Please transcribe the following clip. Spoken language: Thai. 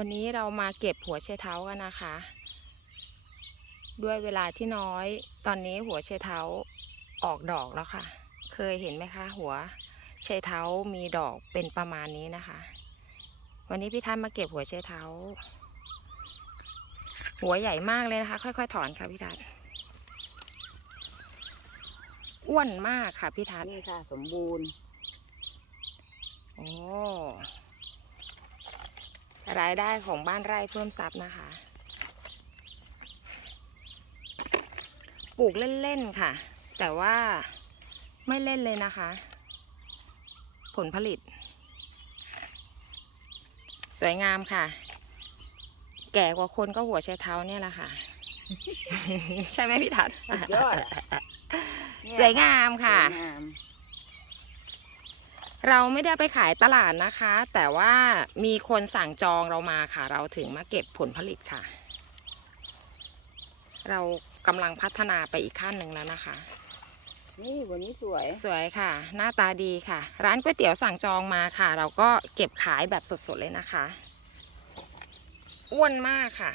วันนี้เรามาเก็บหัวไชเท้ากันนะคะ ด้วยเวลาที่น้อย ตอนนี้หัวไชเท้าออกดอกแล้วค่ะ เคยเห็นไหมคะ หัวไชเท้ามีดอกเป็นประมาณนี้นะคะ วันนี้พี่ทันมาเก็บหัวไชเท้า หัวใหญ่มากเลยนะคะ ค่อย ๆ ถอนค่ะพี่ทันอ้วนมากค่ะพี่ทัศน์นี่ค่ะ สมบูรณ์โอ้ รายได้ของบ้านไร่เพิ่มทรัพย์นะคะ ปลูกเล่นๆค่ะ แต่ว่าไม่เล่นเลยนะคะ ผลผลิต สวยงามค่ะ แก่กว่าคนก็หัวใช้เท้าเนี่ยแหละค่ะ ใช่ไหมพี่ทัศน์สุดยอดอะเนี่สวยงามค่ะสวยงาม เราไม่ได้เอาไปขายตลาดนะคะ แต่ว่ามีคนสั่งจองเรามาค่ะ เราถึงมาเก็บผลผลิตค่ะ เรากำลังพัฒนาไปอีกขั้นหนึ่งแล้วนะคะ นี่วันนี้สวย สวยค่ะ หน้าตาดีค่ะ ร้านก๋วยเตี๋ยวสั่งจองมาค่ะ เราก็เก็บขายแบบสดๆเลยนะคะ อ้วนมากค่ะ